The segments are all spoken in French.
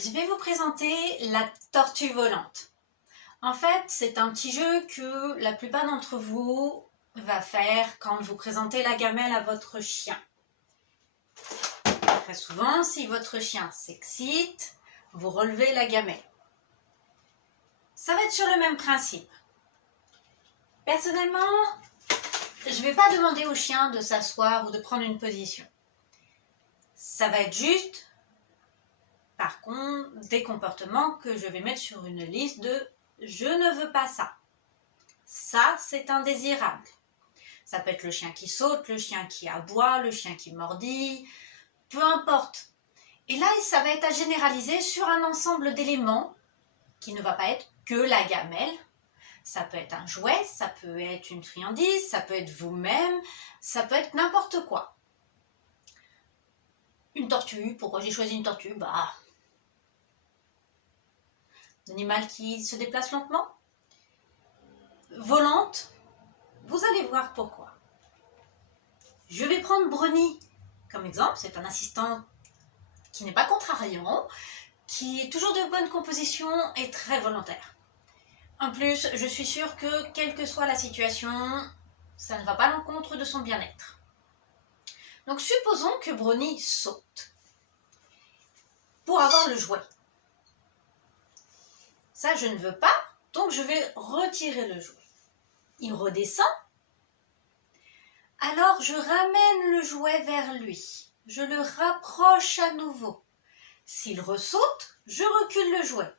je vais vous présenter la tortue volante. En fait, c'est un petit jeu que la plupart d'entre vous va faire quand vous présentez la gamelle à votre chien. Très souvent, si votre chien s'excite, vous relevez la gamelle. Ça va être sur le même principe. Personnellement, je ne vais pas demander au chien de s'asseoir ou de prendre une position. Ça va être juste, par contre, des comportements que je vais mettre sur une liste de « je ne veux pas ça ». Ça, c'est indésirable. Ça peut être le chien qui saute, le chien qui aboie, le chien qui mordille, peu importe. Et là, ça va être à généraliser sur un ensemble d'éléments qui ne va pas être que la gamelle. Ça peut être un jouet, ça peut être une friandise, ça peut être vous-même, ça peut être n'importe quoi. Une tortue, pourquoi j'ai choisi une tortue? Un animal qui se déplace lentement. Volante, vous allez voir pourquoi. Je vais prendre Brownie comme exemple, c'est un assistant qui n'est pas contrariant, qui est toujours de bonne composition et très volontaire. En plus, je suis sûre que, quelle que soit la situation, ça ne va pas à l'encontre de son bien-être. Donc, supposons que Brownie saute pour avoir le jouet. Ça, je ne veux pas, donc je vais retirer le jouet. Il redescend. Alors, je ramène le jouet vers lui. Je le rapproche à nouveau. S'il ressaute, je recule le jouet.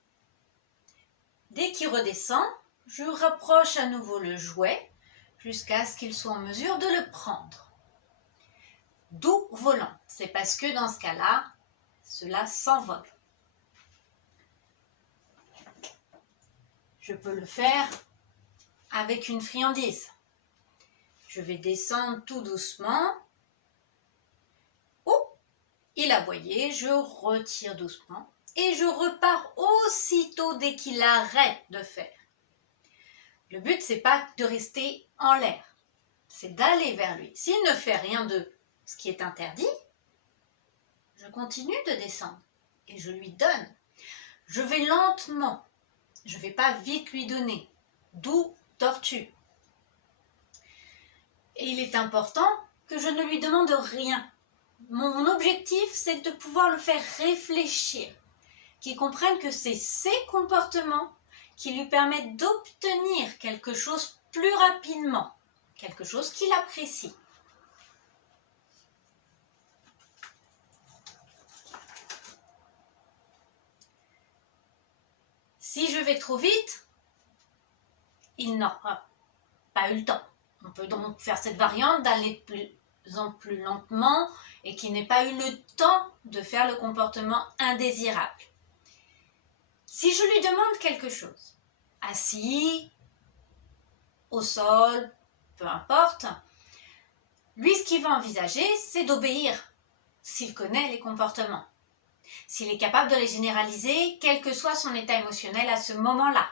Dès qu'il redescend, je rapproche à nouveau le jouet jusqu'à ce qu'il soit en mesure de le prendre. D'où volant. C'est parce que dans ce cas-là, cela s'envole. Je peux le faire avec une friandise. Je vais descendre tout doucement. Oh, il a aboyé, je retire doucement et je repars aussitôt dès qu'il arrête de faire. Le but, c'est pas de rester en l'air, c'est d'aller vers lui. S'il ne fait rien de ce qui est interdit, je continue de descendre et je lui donne. Je vais lentement, je ne vais pas vite lui donner, d'où tortue. Et il est important que je ne lui demande rien. Mon objectif, c'est de pouvoir le faire réfléchir, qu'il comprenne que c'est ses comportements qui lui permettent d'obtenir quelque chose plus rapidement, quelque chose qu'il apprécie. Si je vais trop vite, il n'aura pas eu le temps. On peut donc faire cette variante d'aller de plus en plus lentement et qui n'ait pas eu le temps de faire le comportement indésirable. Si je lui demande quelque chose, assis, au sol, peu importe, lui, ce qu'il va envisager, c'est d'obéir s'il connaît les comportements, s'il est capable de les généraliser, quel que soit son état émotionnel à ce moment-là.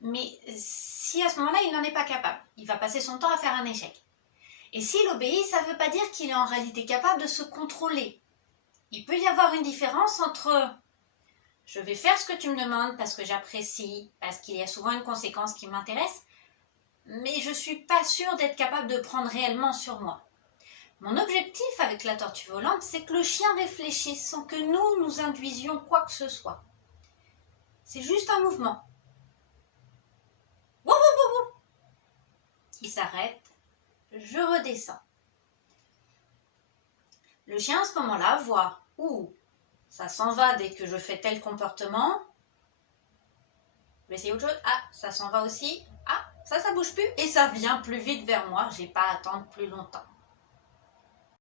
Mais si à ce moment-là, il n'en est pas capable, il va passer son temps à faire un échec. Et s'il obéit, ça ne veut pas dire qu'il est en réalité capable de se contrôler. Il peut y avoir une différence entre « je vais faire ce que tu me demandes parce que j'apprécie, parce qu'il y a souvent une conséquence qui m'intéresse, mais je ne suis pas sûre d'être capable de prendre réellement sur moi ». Mon objectif avec la tortue volante, c'est que le chien réfléchisse sans que nous induisions quoi que ce soit. C'est juste un mouvement. Il s'arrête, je redescends. Le chien à ce moment-là voit « ouh, ça s'en va dès que je fais tel comportement. Je vais essayer autre chose. Ah, ça s'en va aussi. Ah, ça bouge plus et ça vient plus vite vers moi. J'ai pas à attendre plus longtemps. »